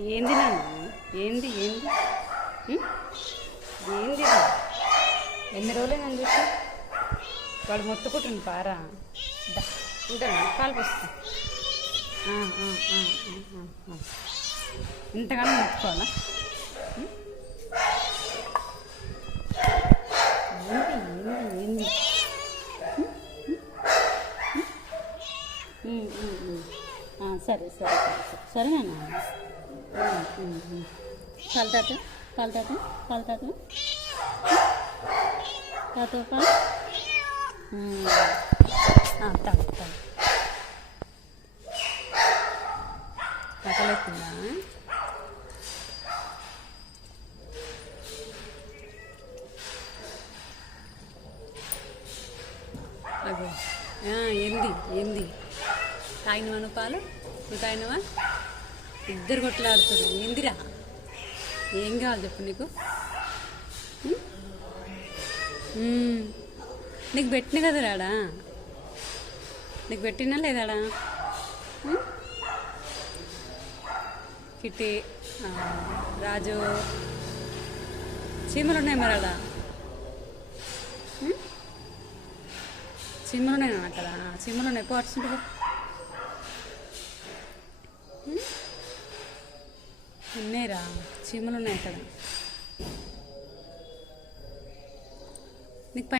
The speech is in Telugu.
ఏంది నాన్న? ఏంది ఏంది? ఏంది ఎన్ని రోజులే నన్ను చూసి? వాడు మొత్తుకుంటుంది పారా. ఉంటాను పాలు పోస్తా ఆ, ఇంతగానో మొత్తుకోవాలా? ఏంది ఏంది సరే సరే సరే సరే సరేనా పాలతాత పాలతాత పాలతాత. తాత పాలు తాగు తాగు ఆకలిస్తుందా అగో. ఏంది ఏంది? తాగినవా పాలు? నువ్వు తాగినవా? ఇద్దరు కొట్లాడుతున్నారు. ఏందిరా? ఏం కావాలి చెప్పు నీకు? నీకు పెట్టిన కదా రాడా? నీకు పెట్టినా లేదాడా కిట్టి రాజు చీమలు ఉన్నాయి మరి అలా? చీమలు ఉన్నాయి అక్కడ చీమలు ఉన్నాయి. పో అర్చుంటు ఉన్నాయిరా చీమలు ఉన్నాయి అక్కడ నీకు పై-